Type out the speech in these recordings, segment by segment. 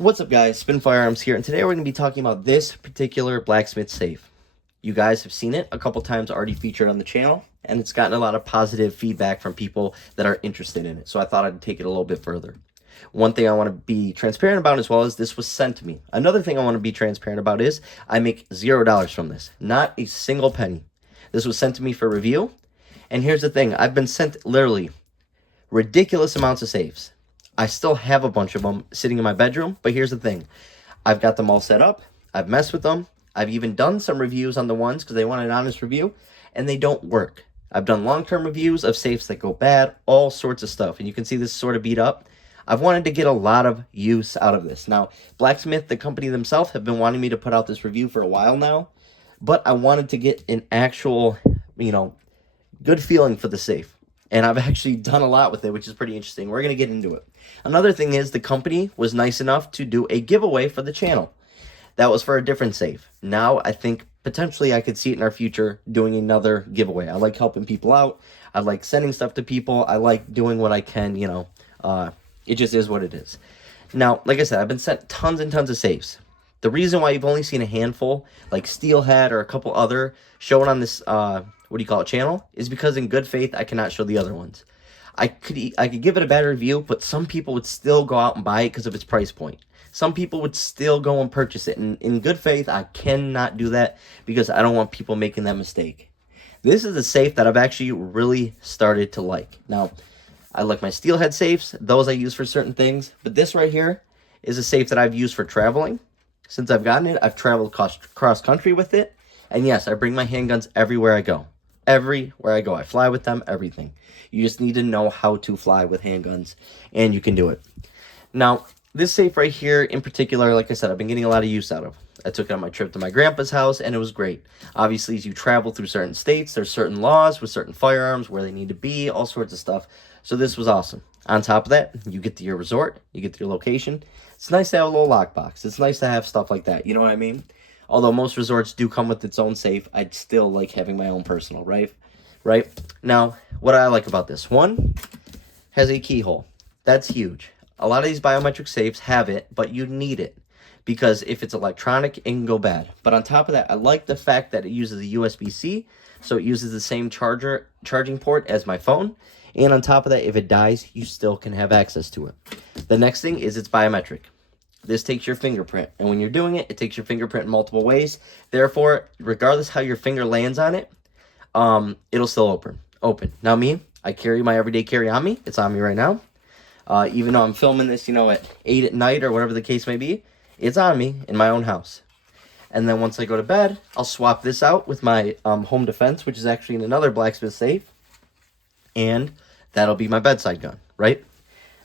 What's up, guys? Spin Firearms here, and today we're going to be talking about this particular Blacksmith safe. You guys have seen it a couple times already featured on the channel, and it's gotten a lot of positive feedback from people that are interested in it, so I thought I'd take it a little bit further. One thing I want to be transparent about as well is this was sent to me. Another thing I want to be transparent about is I make $0 from this. Not a single penny. This was sent to me for review, and here's the thing. I've been sent literally ridiculous amounts of safes. I still have a bunch of them sitting in my bedroom, but here's the thing. I've got them all set up. I've messed with them. I've even done some reviews on the ones because they want an honest review, and they don't work. I've done long-term reviews of safes that go bad, all sorts of stuff, and you can see this sort of beat up. I've wanted to get a lot of use out of this. Now, Blacksmith, the company themselves, have been wanting me to put out this review for a while now, but I wanted to get an actual, good feeling for the safe. And I've actually done a lot with it, which is pretty interesting. We're going to get into it. Another thing is the company was nice enough to do a giveaway for the channel. That was for a different safe. Now, I think potentially I could see it in our future doing another giveaway. I like helping people out. I like sending stuff to people. I like doing what I can, it just is what it is. Now, like I said, I've been sent tons and tons of safes. The reason why you've only seen a handful, like Steelhead or a couple other, shown on this, channel, is because in good faith, I cannot show the other ones. I could give it a bad review, but some people would still go out and buy it because of its price point. Some people would still go and purchase it. And in good faith, I cannot do that because I don't want people making that mistake. This is a safe that I've actually really started to like. Now, I like my Steelhead safes. Those I use for certain things. But this right here is a safe that I've used for traveling. Since I've gotten it, I've traveled cross country with it. And yes, I bring my handguns everywhere I go. Everywhere I go. I fly with them, everything. You just need to know how to fly with handguns, and you can do it. Now, this safe right here in particular, like I said, I've been getting a lot of use out of. I took it on my trip to my grandpa's house, and it was great. Obviously, as you travel through certain states, there's certain laws with certain firearms, where they need to be, all sorts of stuff. So this was awesome. On top of that, you get to your resort, you get to your location. It's nice to have a little lockbox. It's nice to have stuff like that, you know what I mean? Although most resorts do come with its own safe, I'd still like having my own personal, right? Now, what I like about this one has a keyhole. That's huge. A lot of these biometric safes have it, but you need it because if it's electronic, it can go bad. But on top of that, I like the fact that it uses a USB-C, so it uses the same charging port as my phone. And on top of that, if it dies, you still can have access to it. The next thing is it's biometric. This takes your fingerprint, and when you're doing it, it takes your fingerprint in multiple ways. Therefore, regardless how your finger lands on it, it'll still open. Now me, I carry my everyday carry on me. It's on me right now. Even though I'm filming this, at 8 at night or whatever the case may be, it's on me in my own house. And then once I go to bed, I'll swap this out with my home defense, which is actually in another Blacksmith safe. And that'll be my bedside gun, right?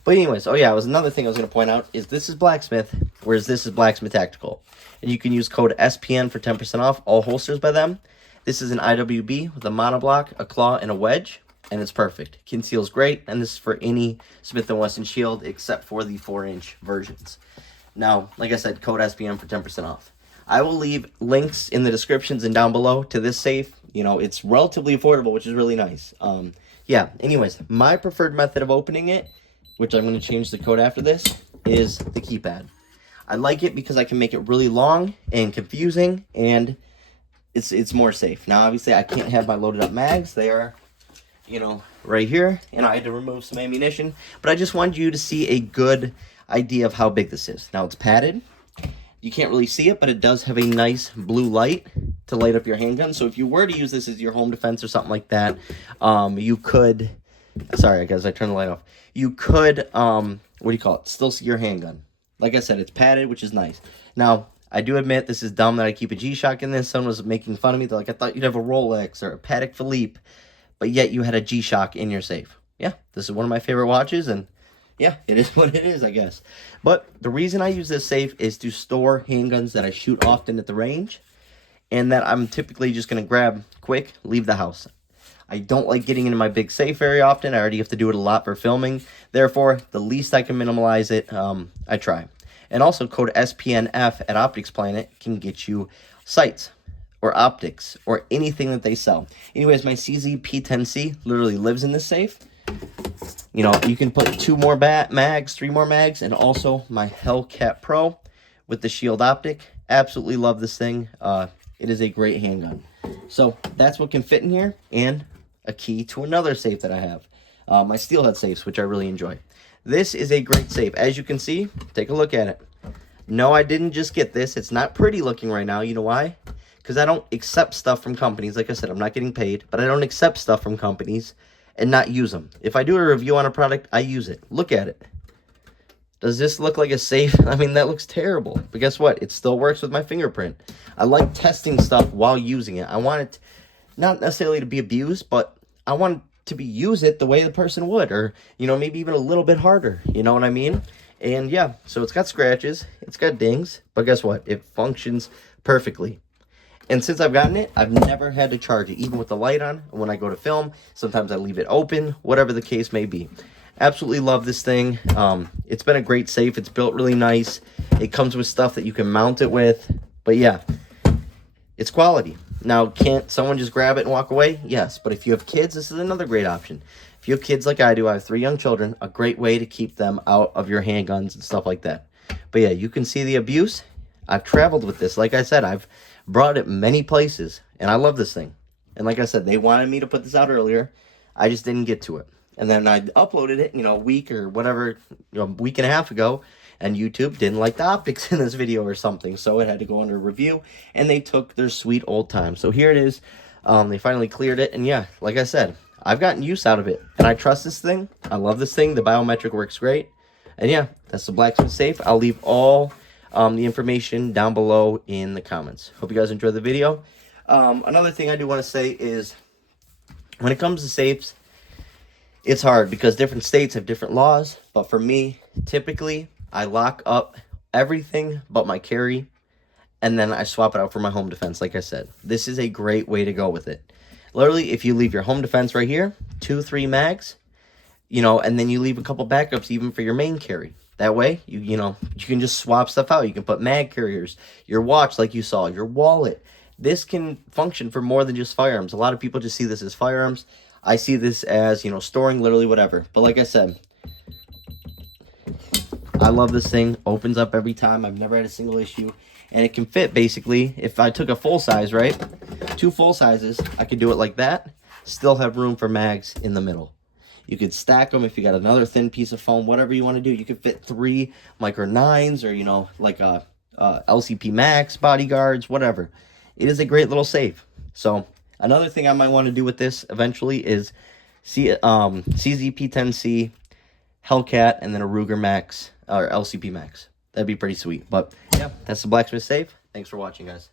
But anyways, it was another thing I was going to point out is this is Blacksmith, whereas this is Blacksmith Tactical. And you can use code SPN for 10% off all holsters by them. This is an IWB with a monoblock, a claw, and a wedge, and it's perfect. Conceals great, and this is for any Smith & Wesson shield except for the 4-inch versions. Now, like I said, code SPN for 10% off. I will leave links in the descriptions and down below to this safe. It's relatively affordable, which is really nice. Anyways, my preferred method of opening it, which I'm going to change the code after this, is the keypad. I like it because I can make it really long and confusing, and it's more safe. Now, obviously, I can't have my loaded up mags. They are, right here, and I had to remove some ammunition, but I just wanted you to see a good idea of how big this is. Now, it's padded. You can't really see it, but it does have a nice blue light to light up your handgun. So if you were to use this as your home defense or something like that, you could... Sorry, guys, I turned the light off. You could, still see your handgun. Like I said, it's padded, which is nice. Now, I do admit this is dumb that I keep a G-Shock in this. Someone was making fun of me. They're like, I thought you'd have a Rolex or a Patek Philippe, but yet you had a G-Shock in your safe. Yeah, this is one of my favorite watches, and yeah, it is what it is, I guess. But the reason I use this safe is to store handguns that I shoot often at the range, and that I'm typically just going to grab quick, leave the house. I don't like getting into my big safe very often. I already have to do it a lot for filming. Therefore, the least I can minimize it, I try. And also, code SPNF at Optics Planet can get you sights or optics or anything that they sell. Anyways, my CZ P10C literally lives in this safe. You know, you can put 2 more mags, 3 more mags, and also my Hellcat Pro with the shield optic. Absolutely love this thing. It is a great handgun. So that's what can fit in here, and a key to another safe that I have. My steelhead safes, which I really enjoy. This is a great safe. As you can see, take a look at it. No, I didn't just get this. It's not pretty looking right now. You know why? Because I don't accept stuff from companies. Like I said, I'm not getting paid, but I don't accept stuff from companies and not use them. If I do a review on a product, I use it. Look at it. Does this look like a safe? I mean, that looks terrible. But guess what? It still works with my fingerprint. I like testing stuff while using it. I want it not necessarily to be abused, but I want to be use it the way the person would, or, you know, maybe even a little bit harder. You know what I mean? And yeah, so it's got scratches, it's got dings, but guess what? It functions perfectly. And since I've gotten it, I've never had to charge it, even with the light on. When I go to film, sometimes I leave it open, whatever the case may be. Absolutely love this thing. It's been a great safe. It's built really nice. It comes with stuff that you can mount it with. But yeah, it's quality. Now, can't someone just grab it and walk away? Yes, but if you have kids, this is another great option. If you have kids like I do, I have 3 young children, a great way to keep them out of your handguns and stuff like that. But yeah, you can see the abuse. I've traveled with this. Like I said, I've brought it many places, and I love this thing. And like I said, they wanted me to put this out earlier. I just didn't get to it. And then I uploaded it, you know, a week or whatever, a week and a half ago, and YouTube didn't like the optics in this video or something, so it had to go under review, and they took their sweet old time. So here it is. They finally cleared it, and yeah, like I said, I've gotten use out of it, and I trust this thing. I love this thing. The biometric works great. And yeah, that's the Blacksmith safe. I'll leave all the information down below in the comments. Hope you guys enjoyed the video. Another thing I do want to say is, when it comes to safes, it's hard because different states have different laws. But for me, typically, I lock up everything but my carry, and then I swap it out for my home defense, like I said. This is a great way to go with it. Literally, if you leave your home defense right here, 2, 3 mags, you know, and then you leave a couple backups even for your main carry. That way, you know, you can just swap stuff out. You can put mag carriers, your watch like you saw, your wallet. This can function for more than just firearms. A lot of people just see this as firearms. I see this as, you know, storing literally whatever. But like I said, I love this thing. Opens up every time. I've never had a single issue. And it can fit, basically, if I took a full size, right? 2 full sizes, I could do it like that. Still have room for mags in the middle. You could stack them if you got another thin piece of foam, whatever you want to do. You could fit 3 micro 9s, or, you know, like a LCP Max, bodyguards, whatever. It is a great little safe. So another thing I might want to do with this eventually is CZP-10C, Hellcat, and then a Ruger Max, or LCP Max. That'd be pretty sweet. But yeah, that's the Blacksmith safe. Thanks for watching, guys.